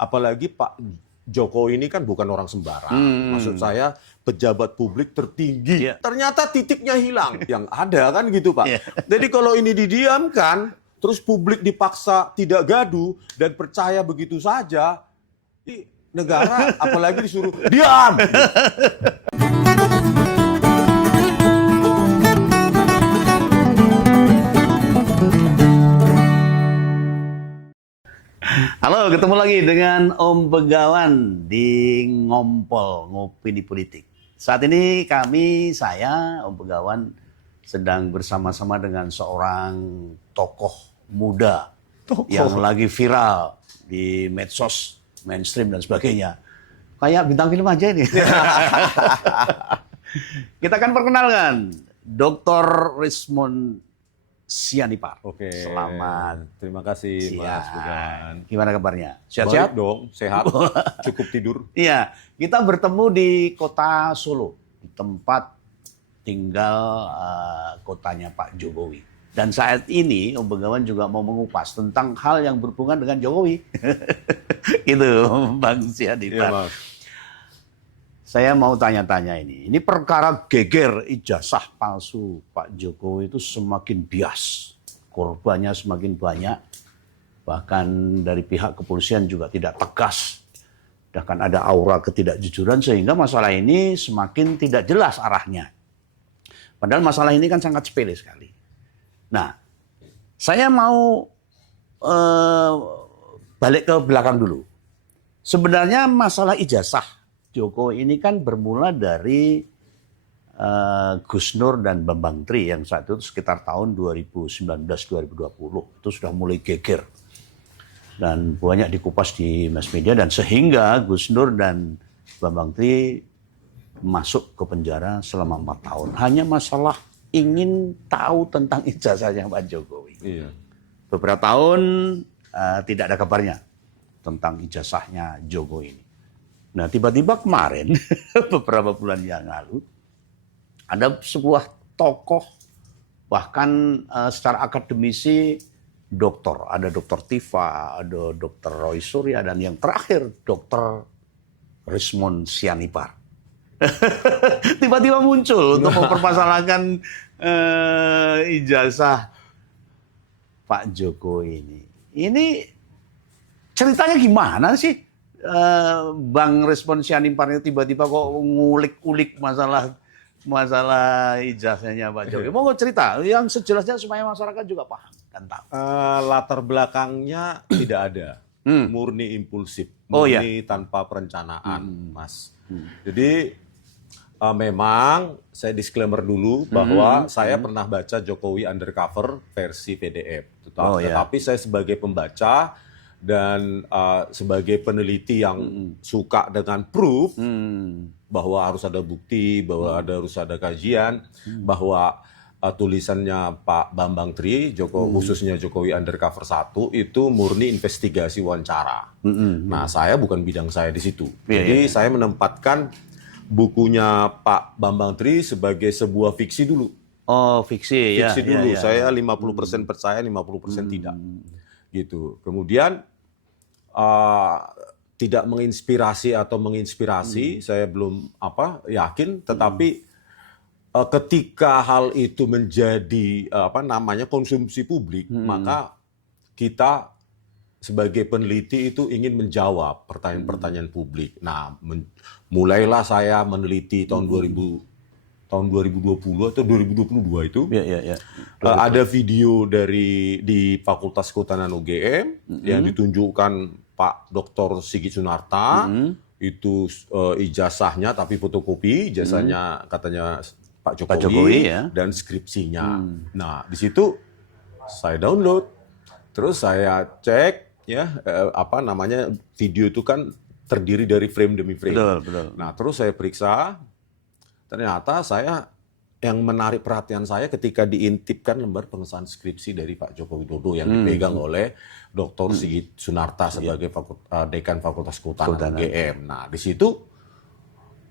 apalagi Pak Jokowi ini kan bukan orang sembarang. Maksud saya pejabat publik tertinggi. Ternyata titiknya hilang. Yang ada kan gitu Pak. Jadi kalau ini didiamkan, terus publik dipaksa tidak gaduh dan percaya begitu saja, negara apalagi disuruh diam. Halo, ketemu lagi dengan Om Begawan di Ngompol, Ngopini Politik. Saat ini saya, Om Begawan, sedang bersama-sama dengan seorang tokoh muda yang lagi viral di medsos, mainstream dan sebagainya. Kayak bintang film aja ini. Kita akan perkenalkan Dr. Rismond Sianipar. Oke. Selamat. Terima kasih Mas Begawan. Gimana kabarnya? Baik Sehat-sehat? dong, sehat. Cukup tidur. Iya, kita bertemu di kota Solo, di tempat tinggal kotanya Pak Jokowi. Dan saat ini Om Begawan juga mau mengupas tentang hal yang berhubungan dengan Jokowi. Itu Bang Sianipar. Iya, Mas. Saya mau tanya-tanya ini. Ini perkara geger ijazah palsu Pak Jokowi itu semakin bias. Korbannya semakin banyak. Bahkan dari pihak kepolisian juga tidak tegas. Bahkan ada aura ketidakjujuran sehingga masalah ini semakin tidak jelas arahnya. Padahal masalah ini kan sangat sepele sekali. Nah, saya mau balik ke belakang dulu. Sebenarnya masalah ijazah Jokowi ini kan bermula dari Gus Nur dan Bambang Tri yang saat itu sekitar tahun 2019-2020 itu sudah mulai geger dan banyak dikupas di mass media dan sehingga Gus Nur dan Bambang Tri masuk ke penjara selama 4 tahun hanya masalah ingin tahu tentang ijazahnya Pak Jokowi. Iya. Beberapa tahun tidak ada kabarnya tentang ijazahnya Jokowi ini. Nah, tiba-tiba kemarin, beberapa bulan yang lalu, ada sebuah tokoh, bahkan secara akademisi, dokter. Ada Dokter Tifa, ada Dokter Roy Surya, dan yang terakhir, Dokter Rismond Sianipar. Tiba-tiba muncul untuk mempermasalahkan ijazah Pak Jokowi ini. Ini ceritanya gimana sih? Bang Rismond Sianipar tiba-tiba kok ngulik-ulik masalah ijazahnya Pak Jokowi. Mau cerita yang sejelasnya supaya masyarakat juga paham kan tahu. Latar belakangnya tidak ada. Murni impulsif, murni tanpa perencanaan, Mas. Jadi memang saya disclaimer dulu bahwa saya pernah baca Jokowi Undercover versi PDF. Tetapi saya sebagai pembaca dan sebagai peneliti yang suka dengan proof bahwa harus ada bukti, bahwa harus ada kajian, bahwa tulisannya Pak Bambang Tri, khususnya Jokowi Undercover 1 itu murni investigasi wawancara. Nah, saya bukan bidang saya di situ. Jadi saya menempatkan bukunya Pak Bambang Tri sebagai sebuah fiksi dulu. Oh, fiksi ya. Fiksi dulu. Saya 50% percaya, 50% tidak. Gitu. Kemudian tidak menginspirasi atau menginspirasi, saya belum yakin, tetapi ketika hal itu menjadi konsumsi publik, maka kita sebagai peneliti itu ingin menjawab pertanyaan-pertanyaan publik. Nah, mulailah saya meneliti tahun 2020 atau 2022 itu. Ada video di Fakultas Kehutanan UGM yang ditunjukkan Pak Dr. Sigit Sunarta, itu ijazahnya tapi fotokopi, ijazahnya katanya Pak Jokowi dan skripsinya. Nah, di situ saya download, terus saya cek video itu kan terdiri dari frame demi frame. Betul. Nah, terus saya periksa, ternyata yang menarik perhatian saya ketika diintipkan lembar pengesahan skripsi dari Pak Joko Widodo yang dipegang oleh Dr. Sigit Sunarta sebagai Dekan Fakultas Kehutanan UGM. Nah, di situ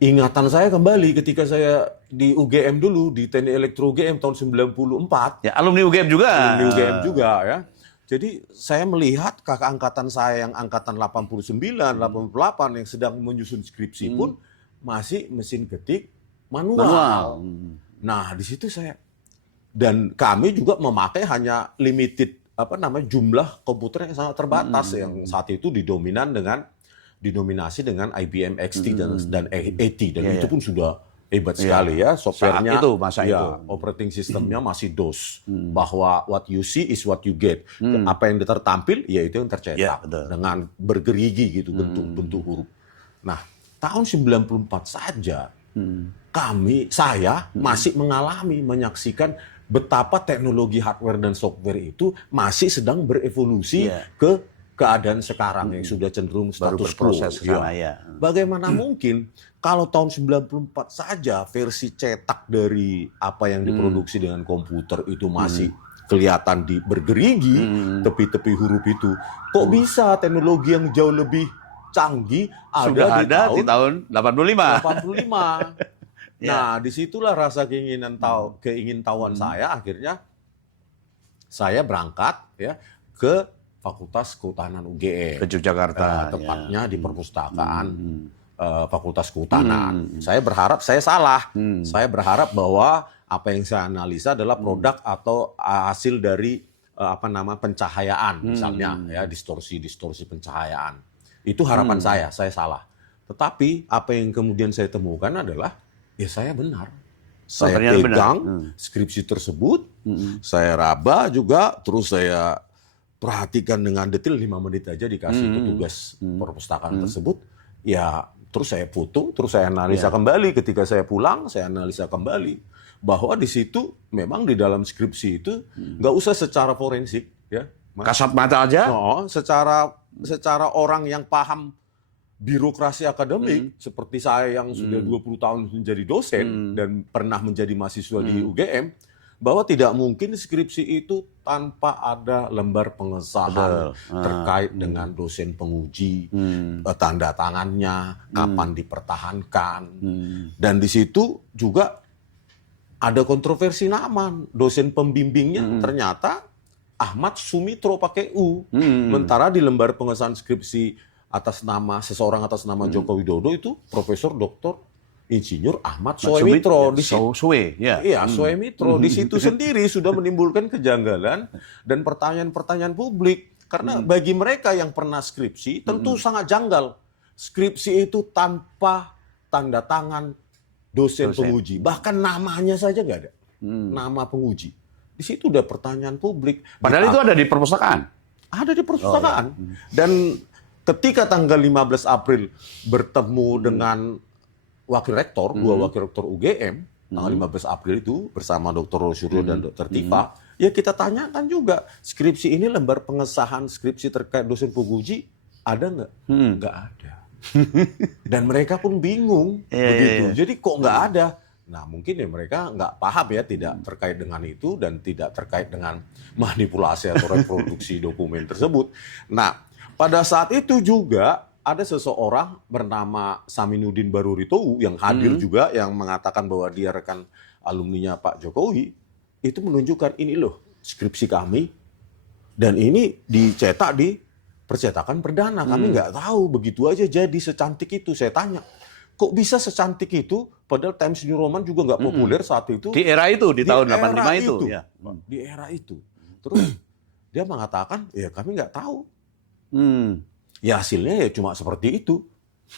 ingatan saya kembali ketika saya di UGM dulu, di Teknik Elektro UGM tahun 94. Ya, alumni UGM juga. Alumni UGM juga ya. Jadi saya melihat kakak angkatan saya yang angkatan 89, 88 yang sedang menyusun skripsi pun masih mesin ketik manual. Nah, di situ dan kami juga memakai hanya limited jumlah komputer yang sangat terbatas yang saat itu didominasi dengan IBM XT dan AT dan itu pun sudah hebat sekali ya, softwarenya masa itu. Operating sistemnya masih DOS, bahwa what you see is what you get. Apa yang tertampil ya itu yang tercetak dengan bergerigi gitu bentuk huruf. Nah, tahun 94 saja saya masih menyaksikan betapa teknologi hardware dan software itu masih sedang berevolusi ke keadaan sekarang yang sudah cenderung status quo. Bagaimana mungkin kalau tahun 94 saja versi cetak dari apa yang diproduksi dengan komputer itu masih kelihatan bergerigi, tepi-tepi huruf itu. Kok bisa teknologi yang jauh lebih canggih sudah ada di tahun 85. Nah, disitulah rasa keingintahuan saya. Akhirnya saya berangkat ke Fakultas Kehutanan UGM. Ke Yogyakarta. Tepatnya di perpustakaan Fakultas Kehutanan. Saya berharap saya salah. Saya berharap bahwa apa yang saya analisa adalah produk atau hasil dari pencahayaan misalnya distorsi pencahayaan. Itu harapan saya salah. Tetapi apa yang kemudian saya temukan adalah saya benar. Saya pegang skripsi tersebut, saya raba juga, terus saya perhatikan dengan detail 5 menit aja dikasih petugas perpustakaan tersebut. Ya, terus saya foto, terus saya analisa kembali. Ketika saya pulang, saya analisa kembali bahwa di situ memang di dalam skripsi itu nggak usah secara forensik, kasat mata aja. Secara orang yang paham birokrasi akademik seperti saya yang sudah 20 tahun menjadi dosen dan pernah menjadi mahasiswa di UGM, bahwa tidak mungkin skripsi itu tanpa ada lembar pengesahan terkait dengan dosen penguji, tanda tangannya, kapan dipertahankan. Dan di situ juga ada kontroversi nama. Dosen pembimbingnya ternyata Ahmad Sumitro pakai U. Sementara di lembar pengesahan skripsi atas nama Joko Widodo itu Profesor Dr. Insinyur Ahmad Soemitro. Soemitro. Di situ sendiri sudah menimbulkan kejanggalan dan pertanyaan-pertanyaan publik. Karena bagi mereka yang pernah skripsi, tentu sangat janggal. Skripsi itu tanpa tanda tangan dosen penguji. Bahkan namanya saja nggak ada. Nama penguji. Di situ udah pertanyaan publik. Padahal itu ada di perpustakaan? Ada di perpustakaan. Dan ketika tanggal 15 April bertemu dengan wakil rektor, dua wakil rektor UGM, tanggal 15 April itu bersama Dr. Suryo dan Dr. Tifa, ya kita tanyakan juga, skripsi ini lembar pengesahan skripsi terkait dosen penguji ada nggak? Nggak ada. Dan mereka pun bingung begitu. Jadi kok nggak ada? Nah mungkin ya mereka nggak paham tidak terkait dengan itu dan tidak terkait dengan manipulasi atau reproduksi dokumen tersebut. Nah pada saat itu juga ada seseorang bernama Saminuddin Baruritowu yang hadir juga, yang mengatakan bahwa dia rekan alumninya Pak Jokowi. Itu menunjukkan ini loh skripsi kami dan ini dicetak di percetakan perdana. Kami nggak tahu begitu aja jadi secantik itu. Saya tanya, kok bisa secantik itu? Padahal Times New Roman juga nggak populer saat itu. Di era itu, di tahun 85 itu. Ya. Di era itu. Terus dia mengatakan, ya kami nggak tahu. Ya hasilnya ya cuma seperti itu,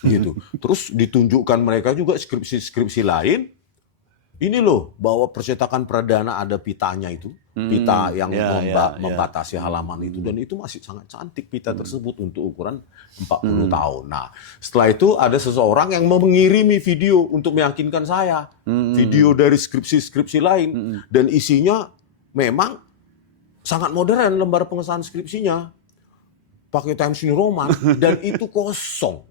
gitu. Terus ditunjukkan mereka juga skripsi-skripsi lain. Ini loh bahwa percetakan perdana ada pitanya itu, pita yang membatasi halaman itu, dan itu masih sangat cantik pita tersebut untuk ukuran 40 tahun. Nah, setelah itu ada seseorang yang mengirimi video untuk meyakinkan saya, video dari skripsi-skripsi lain, dan isinya memang sangat modern lembar pengesahan skripsinya. Pakai Times New Roman dan itu kosong.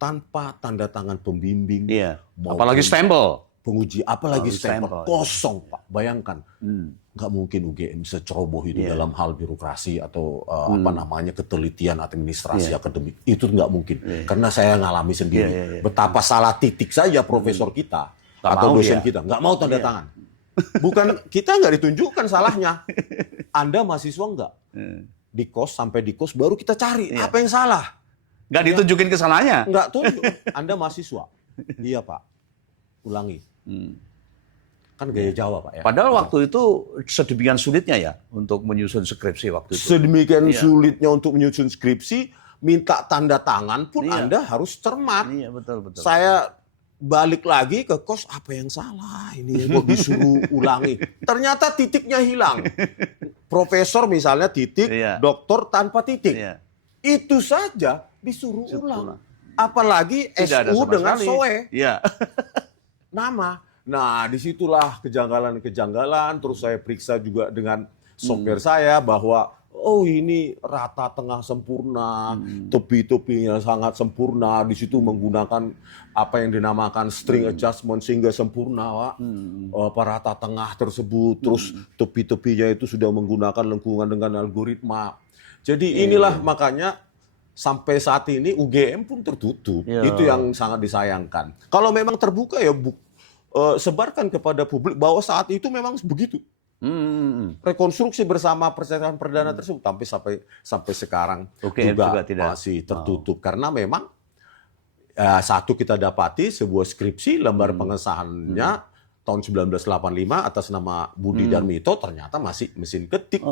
Tanpa tanda tangan pembimbing. Apalagi stempel. Penguji, apalagi stempel. Kosong, Pak. Bayangkan. Nggak mungkin UGM seceroboh itu dalam hal birokrasi atau ketelitian administrasi akademik. Itu nggak mungkin. Karena saya ngalami sendiri. Betapa salah titik saja profesor kita atau dosen kita. Nggak mau tanda tangan. Bukan, kita nggak ditunjukkan salahnya. Anda mahasiswa enggak? Di kos, sampai di kos baru kita cari apa yang salah. Nggak ditunjukin kesalahannya. Enggak tunjuk. Anda mahasiswa. Iya Pak. Ulangi. Kan gaya Jawa Pak ya. Padahal waktu itu sedemikian sulitnya ya untuk menyusun skripsi waktu itu. Sedemikian sulitnya untuk menyusun skripsi, minta tanda tangan pun Anda harus cermat. Iya, betul. Saya balik lagi ke kos, apa yang salah ini kok disuruh ulangi. Ternyata titiknya hilang. Profesor misalnya titik, doktor tanpa titik. Itu saja disuruh ulang. Apalagi tidak SU dengan SOE. Iya. Nama. Nah, disitulah kejanggalan-kejanggalan. Terus saya periksa juga dengan sopir saya bahwa ini rata tengah sempurna, topi-topinya sangat sempurna. Di situ menggunakan apa yang dinamakan string adjustment sehingga sempurna, Pak. Rata tengah tersebut, terus topi-topinya itu sudah menggunakan lengkungan dengan algoritma. Jadi inilah makanya sampai saat ini UGM pun tertutup. Itu yang sangat disayangkan. Kalau memang terbuka ya sebarkan kepada publik bahwa saat itu memang begitu. Rekonstruksi bersama percakapan perdana tersebut sampai sekarang juga tidak masih tertutup karena memang satu kita dapati sebuah skripsi lembar pengesahannya tahun 1985 atas nama Budi Darmito ternyata masih mesin ketik,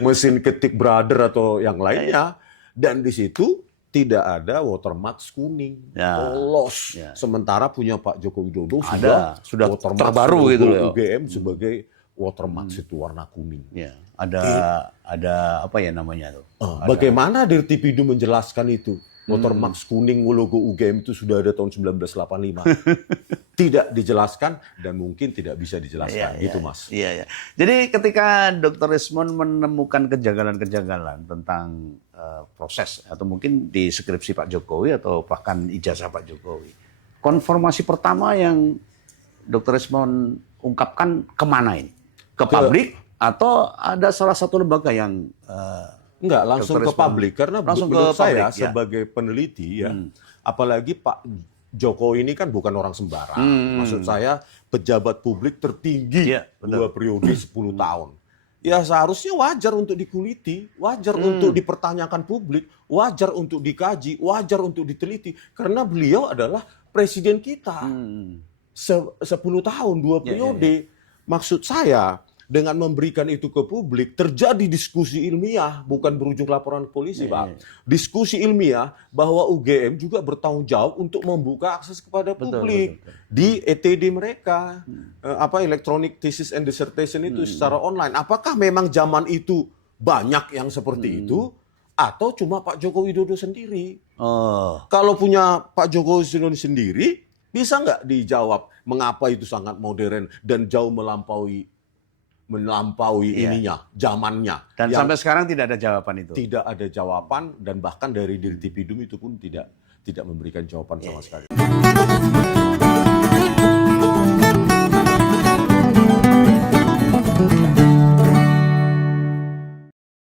mesin ketik Brother atau yang lainnya, dan di situ tidak ada watermark kuning, polos. Sementara punya Pak Joko Widodo sudah watermark terbaru gitu loh. UGM sebagai watermark itu warna kuning. Ada apa ya namanya tuh? Bagaimana Dirtipidum menjelaskan itu? Watermark kuning logo UGM itu sudah ada tahun 1985. Tidak dijelaskan dan mungkin tidak bisa dijelaskan. Gitu Mas. Iya. Jadi ketika Dr. Rismond menemukan kejanggalan-kejanggalan tentang proses atau mungkin di skripsi Pak Jokowi atau bahkan ijazah Pak Jokowi, konfirmasi pertama yang Dr. Rismond ungkapkan kemana ini? Ke publik atau ada salah satu lembaga yang enggak, langsung ke publik. Karena menurut saya sebagai peneliti apalagi Pak Jokowi ini kan bukan orang sembarang. Maksud saya pejabat publik tertinggi 2 periode 10 tahun. Ya seharusnya wajar untuk dikuliti, wajar untuk dipertanyakan publik, wajar untuk dikaji, wajar untuk diteliti. Karena beliau adalah presiden kita. 10 tahun, 2 periode. Maksud saya dengan memberikan itu ke publik, terjadi diskusi ilmiah, bukan berujung laporan polisi, Pak. Diskusi ilmiah bahwa UGM juga bertanggung jawab untuk membuka akses kepada publik di ETD mereka, Electronic Thesis and Dissertation itu secara online. Apakah memang zaman itu banyak yang seperti itu, atau cuma Pak Joko Widodo sendiri? Kalau punya Pak Joko Widodo sendiri, bisa nggak dijawab mengapa itu sangat modern dan jauh melampaui ininya, zamannya. Dan sampai sekarang tidak ada jawaban itu. Tidak ada jawaban dan bahkan dari Dirtipidum itu pun tidak memberikan jawaban sama sekali.